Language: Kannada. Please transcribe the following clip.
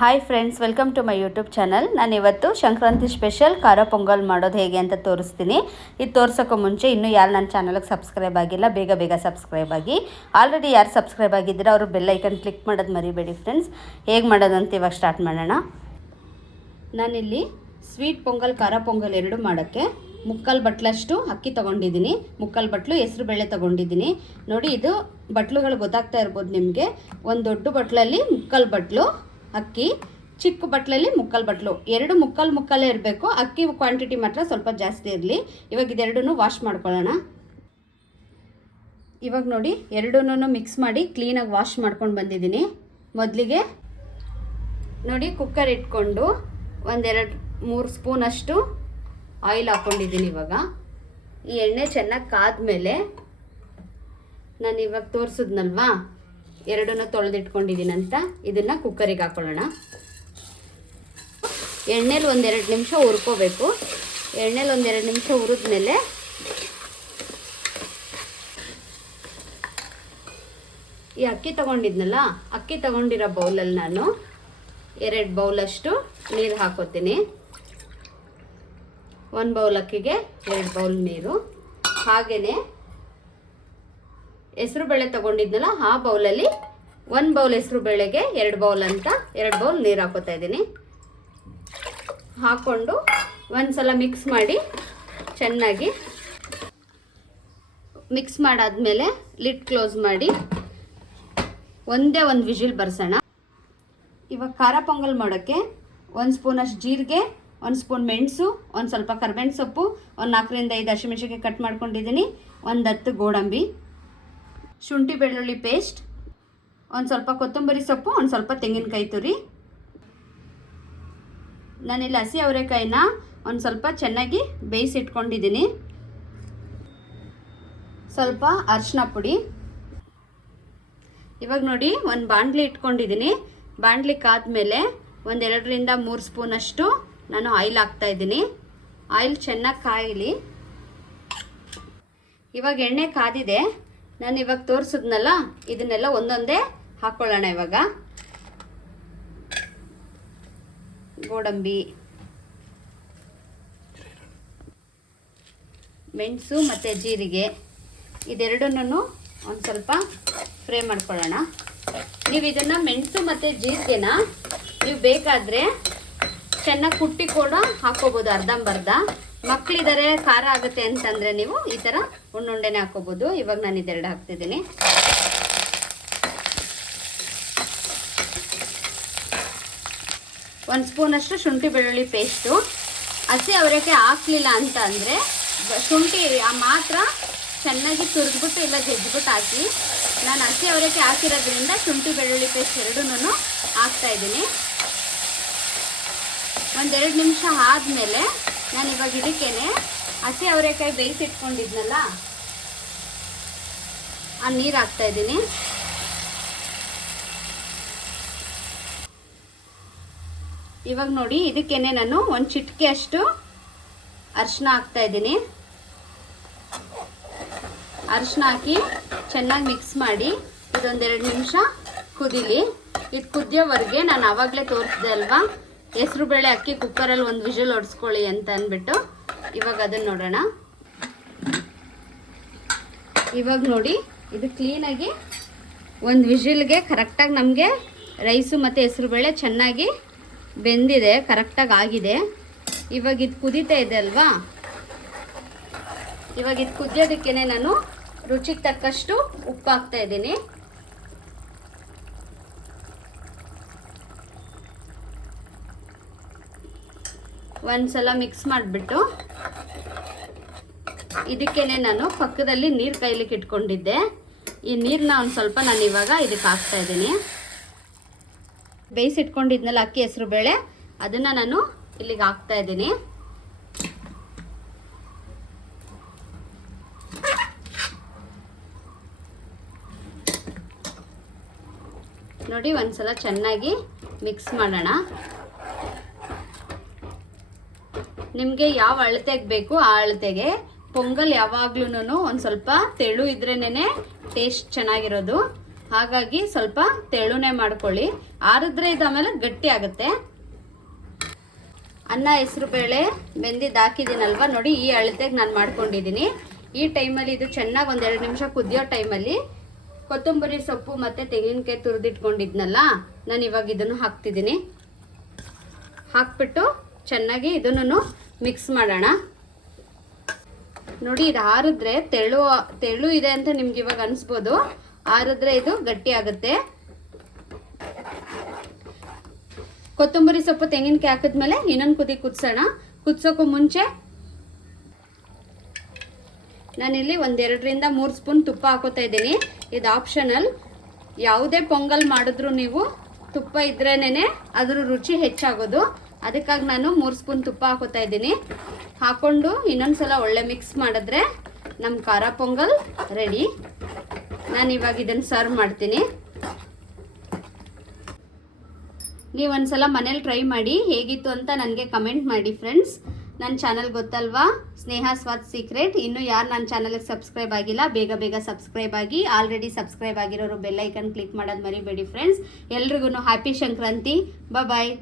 Hi friends, welcome to my YouTube channel. ನಾನು ಇವತ್ತು ಸಂಕ್ರಾಂತಿ ಸ್ಪೆಷಲ್ ಖಾರ ಪೊಂಗಲ್ ಮಾಡೋದು ಹೇಗೆ ಅಂತ ತೋರಿಸ್ತೀನಿ. ಇದು ತೋರ್ಸೋಕ್ಕೂ ಮುಂಚೆ ಇನ್ನೂ ಯಾರು ನನ್ನ ಚಾನಲ್ಗೆ ಸಬ್ಸ್ಕ್ರೈಬ್ ಆಗಿಲ್ಲ, ಬೇಗ ಸಬ್ಸ್ಕ್ರೈಬ್ ಆಗಿ. ಆಲ್ರೆಡಿ ಯಾರು ಸಬ್ಸ್ಕ್ರೈಬ್ ಆಗಿದ್ದೀರಾ ಅವರು ಬೆಲ್ ಐಕನ್ ಕ್ಲಿಕ್ ಮಾಡೋದು ಮರಿಬೇಡಿ ಫ್ರೆಂಡ್ಸ್. ಹೇಗೆ ಮಾಡೋದಂತ ಇವಾಗ ಸ್ಟಾರ್ಟ್ ಮಾಡೋಣ. ನಾನಿಲ್ಲಿ ಸ್ವೀಟ್ ಪೊಂಗಲ್, ಖಾರ ಪೊಂಗಲ್ ಎರಡು ಮಾಡೋಕ್ಕೆ ಮುಕ್ಕಾಲು ಬಟ್ಲಷ್ಟು ಅಕ್ಕಿ ತೊಗೊಂಡಿದ್ದೀನಿ, ಮುಕ್ಕಾಲು ಬಟ್ಲು ಹೆಸರು ಬೇಳೆ ತೊಗೊಂಡಿದ್ದೀನಿ. ನೋಡಿ, ಇದು ಬಟ್ಲುಗಳು ಗೊತ್ತಾಗ್ತಾ ಇರ್ಬೋದು ನಿಮಗೆ. ಒಂದು ದೊಡ್ಡ ಬಟ್ಲಲ್ಲಿ ಮುಕ್ಕಾಲು ಬಟ್ಲು ಅಕ್ಕಿ, ಚಿಕ್ಕ ಬಟ್ಲಲ್ಲಿ ಮುಕ್ಕಾಲು ಬಟ್ಲು, ಎರಡು ಮುಕ್ಕಾಲೇ ಇರಬೇಕು. ಅಕ್ಕಿ ಕ್ವಾಂಟಿಟಿ ಮಾತ್ರ ಸ್ವಲ್ಪ ಜಾಸ್ತಿ ಇರಲಿ. ಇವಾಗ ಇದೆರಡೂ ವಾಶ್ ಮಾಡ್ಕೊಳ್ಳೋಣ. ಇವಾಗ ನೋಡಿ, ಎರಡೂ ಮಿಕ್ಸ್ ಮಾಡಿ ಕ್ಲೀನಾಗಿ ವಾಶ್ ಮಾಡ್ಕೊಂಡು ಬಂದಿದ್ದೀನಿ. ಮೊದಲಿಗೆ ನೋಡಿ, ಕುಕ್ಕರ್ ಇಟ್ಕೊಂಡು 1-2-3 ಸ್ಪೂನಷ್ಟು ಆಯಿಲ್ ಹಾಕ್ಕೊಂಡಿದ್ದೀನಿ. ಇವಾಗ ಈ ಎಣ್ಣೆ ಚೆನ್ನಾಗಿ ಕಾದ್ಮೇಲೆ ನಾನು ಇವಾಗ ತೋರಿಸಿದ್ನಲ್ವಾ ಎರಡನ್ನೂ ತೊಳೆದಿಟ್ಕೊಂಡಿದ್ದೀನಿ ಅಂತ, ಇದನ್ನು ಕುಕ್ಕರಿಗೆ ಹಾಕೊಳ್ಳೋಣ. ಎಣ್ಣೆಲಿ 1-2 ನಿಮಿಷ ಹುರ್ಕೋಬೇಕು. ಎಣ್ಣೆಲಿ 1-2 ನಿಮಿಷ ಹುರಿದ್ಮೇಲೆ ಈ ಅಕ್ಕಿ ತೊಗೊಂಡಿದ್ನಲ್ಲ, ಅಕ್ಕಿ ತೊಗೊಂಡಿರೋ ಬೌಲಲ್ಲಿ ನಾನು 2 ಬೌಲಷ್ಟು ನೀರು ಹಾಕೋತೀನಿ. 1 ಬೌಲ್ ಅಕ್ಕಿಗೆ 2 ಬೌಲ್ ನೀರು. ಹಾಗೆಯೇ ಹೆಸರು ಬೇಳೆ ತೊಗೊಂಡಿದ್ನಲ್ಲ, ಆ ಬೌಲಲ್ಲಿ 1 ಬೌಲ್ ಹೆಸರು ಬೇಳೆಗೆ 2 ಬೌಲ್ ಅಂತ 2 ಬೌಲ್ ನೀರು ಹಾಕೋತಾ ಇದ್ದೀನಿ. ಹಾಕ್ಕೊಂಡು ಒಂದ್ಸಲ ಮಿಕ್ಸ್ ಮಾಡಿ ಚೆನ್ನಾಗಿ ಮಿಕ್ಸ್ ಮಾಡಾದ್ಮೇಲೆ ಲಿಡ್ ಕ್ಲೋಸ್ ಮಾಡಿ ಒಂದೇ ಒಂದು ವಿಜಿಲ್ ಬರ್ಸೋಣ. ಇವಾಗ ಖಾರ ಪೊಂಗಲ್ ಮಾಡೋಕ್ಕೆ 1 ಸ್ಪೂನಷ್ಟು ಜೀರಿಗೆ, 1 ಸ್ಪೂನ್ ಮೆಣಸು, ಒಂದು ಸ್ವಲ್ಪ ಕರ್ಬೇವಿನ ಸೊಪ್ಪು, ಒಂದು 4-5 ಹಸಿಮೆಣಸಿನಕಾಯಿ ಕಟ್ ಮಾಡ್ಕೊಂಡಿದ್ದೀನಿ, ಒಂದು 10 ಗೋಡಂಬಿ, ಶುಂಠಿ ಬೆಳ್ಳುಳ್ಳಿ ಪೇಸ್ಟ್, ಒಂದು ಸ್ವಲ್ಪ ಕೊತ್ತಂಬರಿ ಸೊಪ್ಪು, ಒಂದು ಸ್ವಲ್ಪ ತೆಂಗಿನಕಾಯಿ ತುರಿ. ನಾನಿಲ್ಲಿ ಹಸಿ ಅವರೆಕಾಯಿನ ಒಂದು ಸ್ವಲ್ಪ ಚೆನ್ನಾಗಿ ಬೇಯಿಸಿಟ್ಕೊಂಡಿದ್ದೀನಿ. ಸ್ವಲ್ಪ ಅರಿಶಿನ ಪುಡಿ. ಇವಾಗ ನೋಡಿ, ಒಂದು ಬಾಣಲಿ ಇಟ್ಕೊಂಡಿದ್ದೀನಿ. ಬಾಣಲಿ ಕಾದ್ಮೇಲೆ 1-2-3 ಸ್ಪೂನಷ್ಟು ನಾನು ಆಯಿಲ್ ಹಾಕ್ತಾಯಿದ್ದೀನಿ. ಆಯಿಲ್ ಚೆನ್ನಾಗಿ ಕಾಯಲಿ. ಇವಾಗ ಎಣ್ಣೆ ಕಾದಿದೆ. ನಾನು ಇವಾಗ ತೋರಿಸಿದ್ನಲ್ಲ, ಇದನ್ನೆಲ್ಲ ಒಂದೊಂದೇ ಹಾಕ್ಕೊಳ್ಳೋಣ. ಇವಾಗ ಗೋಡಂಬಿ, ಮೆಣಸು ಮತ್ತು ಜೀರಿಗೆ ಇದೆರಡನ್ನೂ ಒಂದು ಸ್ವಲ್ಪ ಫ್ರೈ ಮಾಡ್ಕೊಳ್ಳೋಣ. ನೀವು ಇದನ್ನು ಮೆಣಸು ಮತ್ತು ಜೀರಿಗೆನ ನೀವು ಬೇಕಾದರೆ ಚೆನ್ನಾಗಿ ಕುಟ್ಟಿ ಕೂಡ ಹಾಕ್ಕೋಬೋದು, ಅರ್ಧಂಬರ್ಧ. ಮಕ್ಕಳಿದ್ದಾರೆ, ಖಾರ ಆಗುತ್ತೆ ಅಂತಂದರೆ ನೀವು ಈ ಥರ ಉಂಡುಂಡೆನೇ ಹಾಕ್ಕೋಬೋದು. ಇವಾಗ ನಾನು ಇದೆರಡು ಹಾಕ್ತಿದ್ದೀನಿ. ಒಂದು ಸ್ಪೂನಷ್ಟು ಶುಂಠಿ ಬೆಳ್ಳುಳ್ಳಿ ಪೇಸ್ಟು. ಹಸಿ ಅವರೆಕಾಯಿ ಹಾಕಲಿಲ್ಲ ಅಂತ ಅಂದರೆ ಶುಂಠಿ ಮಾತ್ರ ಚೆನ್ನಾಗಿ ತುರಿದ್ಬಿಟ್ಟು ಇಲ್ಲ ಜಜ್ಜಿಬಿಟ್ಟು ಹಾಕಿ. ನಾನು ಹಸಿ ಅವರೆಕಾಯಿ ಹಾಕಿರೋದ್ರಿಂದ ಶುಂಠಿ ಬೆಳ್ಳುಳ್ಳಿ ಪೇಸ್ಟ್ ಎರಡನ್ನೂ ಹಾಕ್ತಾಯಿದ್ದೀನಿ. 1-2 ನಿಮಿಷ ಆದಮೇಲೆ ನಾನು ಇವಾಗ ಇದಕ್ಕೇನೆ ಹಸಿ ಅವರೆಕಾಯಿ ಬೇಯಿಸಿಟ್ಕೊಂಡಿದ್ನಲ್ಲ, ಆ ನೀರು ಹಾಕ್ತಾಯಿದ್ದೀನಿ. ಇವಾಗ ನೋಡಿ, ಇದಕ್ಕೇನೆ ನಾನು ಒಂದು ಚಿಟಿಕೆ ಅಷ್ಟು ಅರಿಶಿನ ಹಾಕ್ತಾಯಿದ್ದೀನಿ. ಅರಿಶಿನ ಹಾಕಿ ಚೆನ್ನಾಗಿ ಮಿಕ್ಸ್ ಮಾಡಿ ಇದೊಂದೆರಡು ನಿಮಿಷ ಕುದೀಲಿ. ಇದು ಕುದಿಯೋವರೆಗೆ ನಾನು ಆವಾಗಲೇ ತೋರಿಸಿದೆ ಅಲ್ವಾ, ಹೆಸರು ಬೇಳೆ ಅಕ್ಕಿ ಕುಕ್ಕರಲ್ಲಿ 1 ವಿಷಲ್ ಹೊಡ್ಸ್ಕೊಳ್ಳಿ ಅಂತ ಅಂದ್ಬಿಟ್ಟು. ಇವಾಗ ಅದನ್ನು ನೋಡೋಣ. ಇವಾಗ ನೋಡಿ, ಇದು ಕ್ಲೀನಾಗಿ 1 ವಿಷಲ್ಗೆ ಕರೆಕ್ಟಾಗಿ ನಮಗೆ ರೈಸು ಮತ್ತು ಹೆಸರು ಬೇಳೆ ಚೆನ್ನಾಗಿ ಬೆಂದಿದೆ, ಕರೆಕ್ಟಾಗಿ ಆಗಿದೆ. ಇವಾಗ ಇದು ಕುದೀತಾ ಇದೆ ಅಲ್ವಾ, ಇವಾಗ ಇದು ಕುದಿಯೋದಕ್ಕೇ ನಾನು ರುಚಿಗೆ ತಕ್ಕಷ್ಟು ಉಪ್ಪು ಹಾಕ್ತಾ ಇದ್ದೀನಿ. ಒಂದ್ಸಲ ಮಿಕ್ಸ್ ಮಾಡಿಬಿಟ್ಟು ಇದಕ್ಕೇನೆ ನಾನು ಪಕ್ಕದಲ್ಲಿ ನೀರು ಕಾಯ್ಲಿಕ್ಕೆ ಇಟ್ಕೊಂಡಿದ್ದೆ. ಈ ನೀರನ್ನ ಒಂದು ಸ್ವಲ್ಪ ನಾನು ಇವಾಗ ಇದಕ್ಕೆ ಹಾಕ್ತಾ ಇದ್ದೀನಿ. ಬೇಯಿಸಿಟ್ಕೊಂಡಿದ್ನಲ್ಲ ಅಕ್ಕಿ ಹೆಸರು ಬೇಳೆ, ಅದನ್ನು ನಾನು ಇಲ್ಲಿಗೆ ಹಾಕ್ತಾ ಇದ್ದೀನಿ. ನೋಡಿ, ಒಂದ್ಸಲ ಚೆನ್ನಾಗಿ ಮಿಕ್ಸ್ ಮಾಡೋಣ. ನಿಮಗೆ ಯಾವ ಅಳತೆಗೆ ಬೇಕು ಆ ಅಳತೆಗೆ. ಪೊಂಗಲ್ ಯಾವಾಗ್ಲೂ ಒಂದು ಸ್ವಲ್ಪ ತೆಳು ಇದ್ರೇನೆ ಟೇಸ್ಟ್ ಚೆನ್ನಾಗಿರೋದು. ಹಾಗಾಗಿ ಸ್ವಲ್ಪ ತೆಳುನೆ ಮಾಡ್ಕೊಳ್ಳಿ. ಆರಿದ್ರೆ ಇದು ಆಮೇಲೆ ಗಟ್ಟಿ ಆಗುತ್ತೆ. ಅನ್ನ ಹೆಸರು ಬೇಳೆ ಬೆಂದಿದ್ದು ಹಾಕಿದ್ದೀನಲ್ವ ನೋಡಿ, ಈ ಅಳತೆಗೆ ನಾನು ಮಾಡ್ಕೊಂಡಿದ್ದೀನಿ. ಈ ಟೈಮಲ್ಲಿ ಇದು ಚೆನ್ನಾಗಿ 1-2 ನಿಮಿಷ ಕುದಿಯೋ ಟೈಮಲ್ಲಿ ಕೊತ್ತಂಬರಿ ಸೊಪ್ಪು ಮತ್ತು ತೆಂಗಿನಕಾಯಿ ತುರಿದಿಟ್ಕೊಂಡಿದ್ನಲ್ಲ, ನಾನು ಇವಾಗ ಇದನ್ನು ಹಾಕ್ತಿದ್ದೀನಿ. ಹಾಕ್ಬಿಟ್ಟು ಚೆನ್ನಾಗಿ ಇದನ್ನು ಮಿಕ್ಸ್ ಮಾಡೋಣ. ನೋಡಿ, ಇದು ಆರಿದ್ರೆ ತೆಳು ಇದೆ ಅಂತ ನಿಮ್ಗೆ ಇವಾಗ ಅನಿಸ್ಬೋದು. ಆರಿದ್ರೆ ಇದು ಗಟ್ಟಿ ಆಗುತ್ತೆ. ಕೊತ್ತಂಬರಿ ಸೊಪ್ಪು ತೆಂಗಿನಕಾಯಿ ಹಾಕಿದ್ಮೇಲೆ ಇನ್ನೊಂದು ಕುದಿ ಕುದಿಸೋಣ. ಕುದಿಸೋಕ್ಕೂ ಮುಂಚೆ ನಾನಿಲ್ಲಿ 1-2 ಸ್ಪೂನ್ ತುಪ್ಪ ಹಾಕೋತಾ ಇದ್ದೀನಿ. ಇದು ಆಪ್ಷನಲ್. ಯಾವುದೇ ಪೊಂಗಲ್ ಮಾಡಿದ್ರು ನೀವು ತುಪ್ಪ ಇದ್ರೇನೆ ಅದ್ರ ರುಚಿ ಹೆಚ್ಚಾಗೋದು. ಅದಕ್ಕಾಗಿ ನಾನು 3 ಸ್ಪೂನ್ ತುಪ್ಪ ಹಾಕೋತಾ ಇದ್ದೀನಿ. ಹಾಕೊಂಡು ಇನ್ನೊಂದ್ಸಲ ಒಳ್ಳೆ ಮಿಕ್ಸ್ ಮಾಡಿದ್ರೆ ನಮ್ಮ ಖಾರ ಪೊಂಗಲ್ ರೆಡಿ. ನಾನು ಇವಾಗ ಇದನ್ನು ಸರ್ವ್ ಮಾಡ್ತೀನಿ. ನೀವು ಒಂದ್ಸಲ ಮನೇಲಿ ಟ್ರೈ ಮಾಡಿ ಹೇಗಿತ್ತು ಅಂತ ನನಗೆ ಕಮೆಂಟ್ ಮಾಡಿ ಫ್ರೆಂಡ್ಸ್. ನನ್ನ ಚಾನಲ್ ಗೊತ್ತಲ್ವಾ, ಸ್ನೇಹ ಸ್ವಾದ್ ಸೀಕ್ರೆಟ್. ಇನ್ನು ಯಾರು ನನ್ನ ಚಾನಲ್ಗೆ ಸಬ್ಸ್ಕ್ರೈಬ್ ಆಗಿಲ್ಲ ಬೇಗ ಸಬ್ಸ್ಕ್ರೈಬ್ ಆಗಿ. ಆಲ್ರೆಡಿ ಸಬ್ಸ್ಕ್ರೈಬ್ ಆಗಿರೋರು ಬೆಲ್ ಐಕನ್ ಕ್ಲಿಕ್ ಮಾಡೋದು ಮರಿಬೇಡಿ ಫ್ರೆಂಡ್ಸ್. ಎಲ್ರಿಗೂ ಹ್ಯಾಪಿ ಸಂಕ್ರಾಂತಿ. ಬಾಯ್.